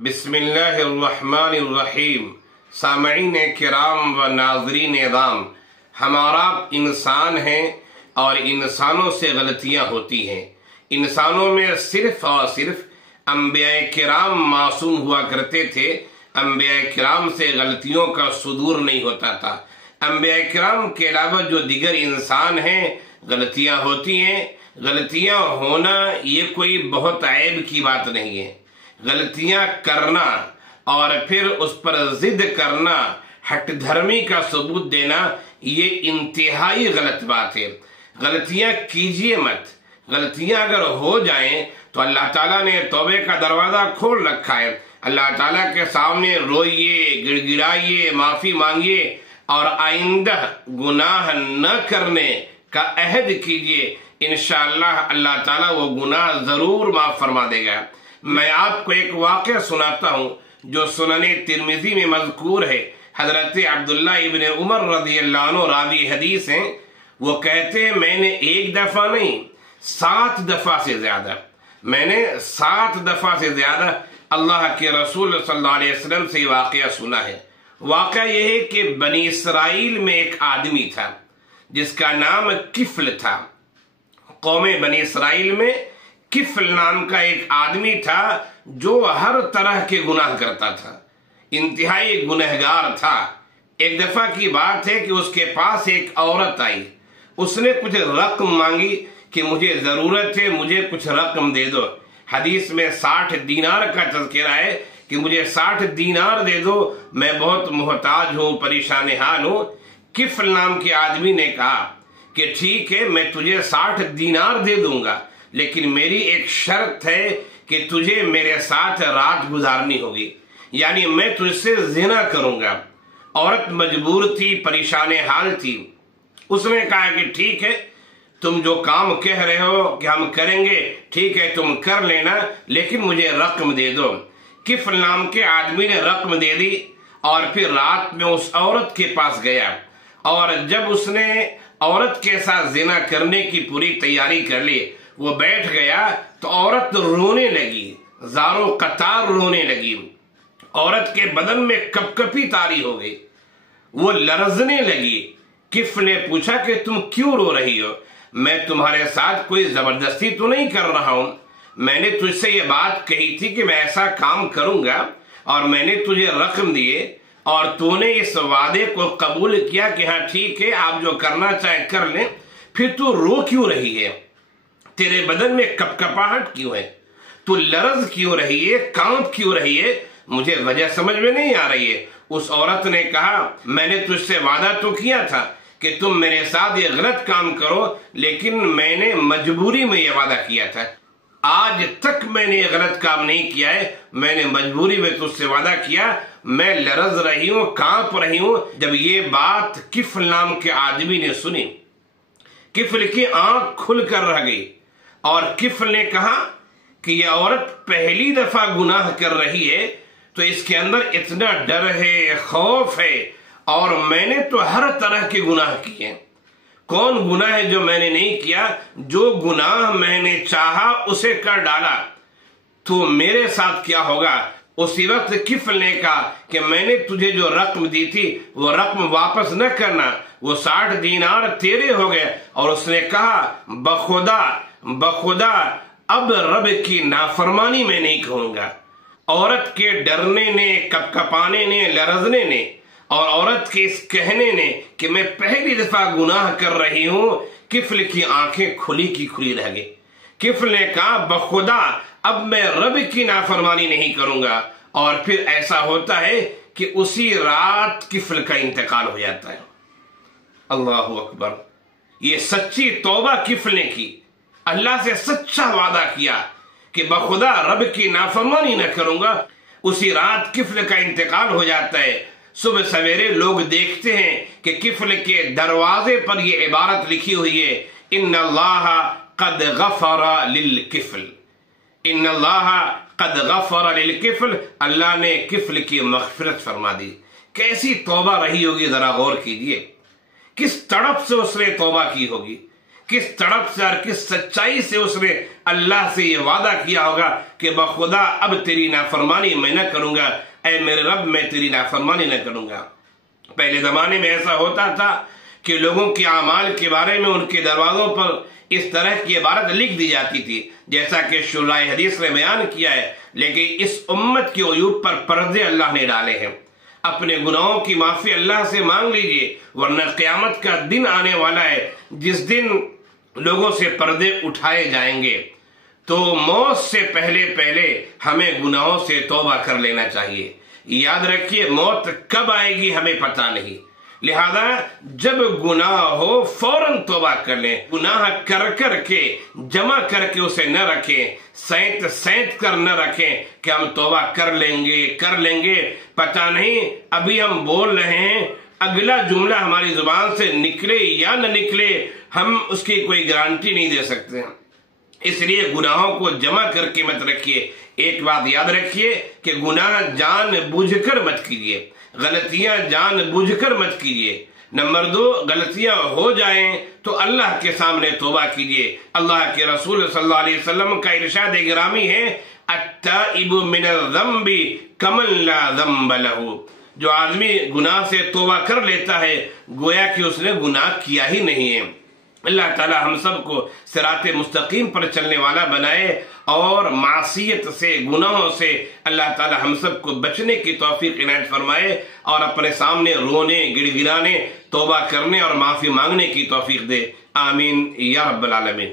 بسم اللہ الرحمن الرحیم۔ سامعین کرام و ناظرین اعظام، ہمارا انسان ہیں اور انسانوں سے غلطیاں ہوتی ہیں۔ انسانوں میں صرف اور صرف انبیاء کرام معصوم ہوا کرتے تھے۔ انبیاء کرام سے غلطیوں کا صدور نہیں ہوتا تھا۔ انبیاء کرام کے علاوہ جو دیگر انسان ہیں غلطیاں ہوتی ہیں۔ غلطیاں ہونا یہ کوئی بہت عیب کی بات نہیں ہے۔ غلطیاں کرنا اور پھر اس پر ضد کرنا، ہٹ دھرمی کا ثبوت دینا، یہ انتہائی غلط بات ہے۔ غلطیاں کیجیے مت۔ غلطیاں اگر ہو جائیں تو اللہ تعالیٰ نے توبے کا دروازہ کھول رکھا ہے۔ اللہ تعالیٰ کے سامنے روئیے، گڑ گڑائیے، معافی مانگیے اور آئندہ گناہ نہ کرنے کا عہد کیجیے۔ انشاءاللہ اللہ تعالیٰ وہ گناہ ضرور معاف فرما دے گا۔ میں آپ کو ایک واقعہ سناتا ہوں جو سنن ترمذی میں مذکور ہے۔ حضرت عبداللہ ابن عمر رضی اللہ عنہ راوی حدیث ہیں۔ وہ کہتے ہیں میں نے ایک دفعہ نہیں 7 دفعہ سے زیادہ، میں نے 7 دفعہ سے زیادہ اللہ کے رسول صلی اللہ علیہ وسلم سے یہ واقعہ سنا ہے۔ واقعہ یہ ہے کہ بنی اسرائیل میں ایک آدمی تھا جس کا نام کفل تھا۔ قوم بنی اسرائیل میں کفل نام کا ایک آدمی تھا جو ہر طرح کے گناہ کرتا تھا، انتہائی گنہگار تھا۔ ایک دفعہ کی بات ہے کہ اس کے پاس ایک عورت آئی۔ اس نے کچھ رقم مانگی کہ مجھے ضرورت ہے، مجھے کچھ رقم دے دو۔ حدیث میں 60 دینار کا تذکرہ ہے کہ مجھے 60 دینار دے دو، میں بہت محتاج ہوں، پریشان حال ہوں۔ کفل نام کے آدمی نے کہا کہ ٹھیک ہے، میں تجھے 60 دینار دے دوں گا، لیکن میری ایک شرط ہے کہ تجھے میرے ساتھ رات گزارنی ہوگی، یعنی میں تجھ سے زنا کروں گا۔ عورت مجبور تھی، پریشان حال تھی۔ اس نے کہا کہ ٹھیک ہے، تم جو کام کہہ رہے ہو کہ ہم کریں گے، ٹھیک ہے تم کر لینا، لیکن مجھے رقم دے دو۔ کفل نام کے آدمی نے رقم دے دی اور پھر رات میں اس عورت کے پاس گیا، اور جب اس نے عورت کے ساتھ زنا کرنے کی پوری تیاری کر لی، وہ بیٹھ گیا تو عورت رونے لگی، زاروں قطار رونے لگی۔ عورت کے بدن میں کپ کپی طاری ہو گئی، وہ لرزنے لگی۔ کفل نے پوچھا کہ تم کیوں رو رہی ہو؟ میں تمہارے ساتھ کوئی زبردستی تو نہیں کر رہا ہوں، میں نے تجھ سے یہ بات کہی تھی کہ میں ایسا کام کروں گا اور میں نے تجھے رقم دیے اور تو نے اس وعدے کو قبول کیا کہ ہاں ٹھیک ہے آپ جو کرنا چاہے کر لیں، پھر تو رو کیوں رہی ہے؟ تیرے بدن میں کپ کپاہٹ کیوں ہے؟ تو لرز کیوں رہی ہے؟ کانپ کیوں رہی ہے؟ مجھے وجہ سمجھ میں نہیں آ رہی ہے۔ اس عورت نے کہا میں نے تجھ سے وعدہ تو کیا تھا کہ تم میرے ساتھ یہ غلط کام کرو، لیکن میں نے مجبوری میں یہ وعدہ کیا تھا۔ آج تک میں نے یہ غلط کام نہیں کیا ہے، میں نے مجبوری میں تجھ سے وعدہ کیا۔ میں لرز رہی ہوں، کانپ رہی ہوں۔ جب یہ بات کفل نام کے آدمی نے سنی، کفل کی آنکھ کھل کر رہ گئی، اور کفل نے کہا کہ یہ عورت پہلی دفعہ گناہ کر رہی ہے تو اس کے اندر اتنا ڈر ہے، خوف ہے، اور میں نے تو ہر طرح کے گناہ کیے۔ کون گناہ ہے جو میں نے نہیں کیا؟ جو گناہ میں نے چاہا اسے کر ڈالا، تو میرے ساتھ کیا ہوگا؟ اسی وقت کفل نے کہا کہ میں نے تجھے جو رقم دی تھی وہ رقم واپس نہ کرنا، وہ 60 دینار تیرے ہو گئے۔ اور اس نے کہا بخدا اب رب کی نافرمانی میں نہیں کہوں گا۔ عورت کے ڈرنے نے، کپ کپانے نے، لرزنے نے، اور عورت کے اس کہنے نے کہ میں پہلی دفعہ گناہ کر رہی ہوں، کفل کی آنکھیں کھلی کی کھلی رہ گئی۔ کفل نے کہا بخدا اب میں رب کی نافرمانی نہیں کروں گا، اور پھر ایسا ہوتا ہے کہ اسی رات کفل کا انتقال ہو جاتا ہے۔ اللہ اکبر! یہ سچی توبہ کفل نے کی، اللہ سے سچا وعدہ کیا کہ بخدا رب کی نافرمانی نہ کروں گا۔ اسی رات کفل کا انتقال ہو جاتا ہے۔ صبح سویرے لوگ دیکھتے ہیں کہ کفل کے دروازے پر یہ عبارت لکھی ہوئی ہے ان اللہ قد غفر للکفل، ان اللہ قد غفر للکفل، اللہ نے کفل کی مغفرت فرما دی۔ کیسی توبہ رہی ہوگی، ذرا غور کیجئے، کس تڑپ سے اس نے توبہ کی ہوگی، کس تڑپ سے اور کس سچائی سے اس نے اللہ سے یہ وعدہ کیا ہوگا کہ بخدا اب تیری نافرمانی میں نہ کروں گا، اے میرے رب میں تیری نافرمانی نہ کروں گا۔ پہلے زمانے میں ایسا ہوتا تھا کہ لوگوں کے اعمال کے بارے میں ان کے دروازوں پر اس طرح کی عبارت لکھ دی جاتی تھی جیسا کہ شرح حدیث نے بیان کیا ہے، لیکن اس امت کے عیوب پر پردے اللہ نے ڈالے ہیں۔ اپنے گناہوں کی معافی اللہ سے مانگ لیجئے، ورنہ قیامت کا دن آنے والا ہے جس دن لوگوں سے پردے اٹھائے جائیں گے۔ تو موت سے پہلے ہمیں گناہوں سے توبہ کر لینا چاہیے۔ یاد رکھیے موت کب آئے گی ہمیں پتہ نہیں، لہذا جب گناہ ہو فوراً توبہ کر لیں۔ گناہ کر کے جمع کر کے اسے نہ رکھیں، سینت کر نہ رکھیں کہ ہم توبہ کر لیں گے، پتہ نہیں ابھی ہم بول رہے ہیں اگلا جملہ ہماری زبان سے نکلے یا نہ نکلے، ہم اس کی کوئی گارنٹی نہیں دے سکتے۔ اس لیے گناہوں کو جمع کر کے مت رکھیے۔ ایک بات یاد رکھیے کہ گناہ جان بوجھ کر مت کیجیے، غلطیاں جان بوجھ کر مت کیجیے۔ نمبر 2، غلطیاں ہو جائیں تو اللہ کے سامنے توبہ کیجیے۔ اللہ کے رسول صلی اللہ علیہ وسلم کا ارشاد گرامی ہے، التائب من الذنب کمن لا ذنب لہ۔ جو آدمی گناہ سے توبہ کر لیتا ہے گویا کہ اس نے گناہ کیا ہی نہیں ہے۔ اللہ تعالی ہم سب کو صراط مستقیم پر چلنے والا بنائے اور معصیت سے، گناہوں سے اللہ تعالی ہم سب کو بچنے کی توفیق عنایت فرمائے اور اپنے سامنے رونے، گڑ گڑانے، توبہ کرنے اور معافی مانگنے کی توفیق دے۔ آمین یا رب العالمین۔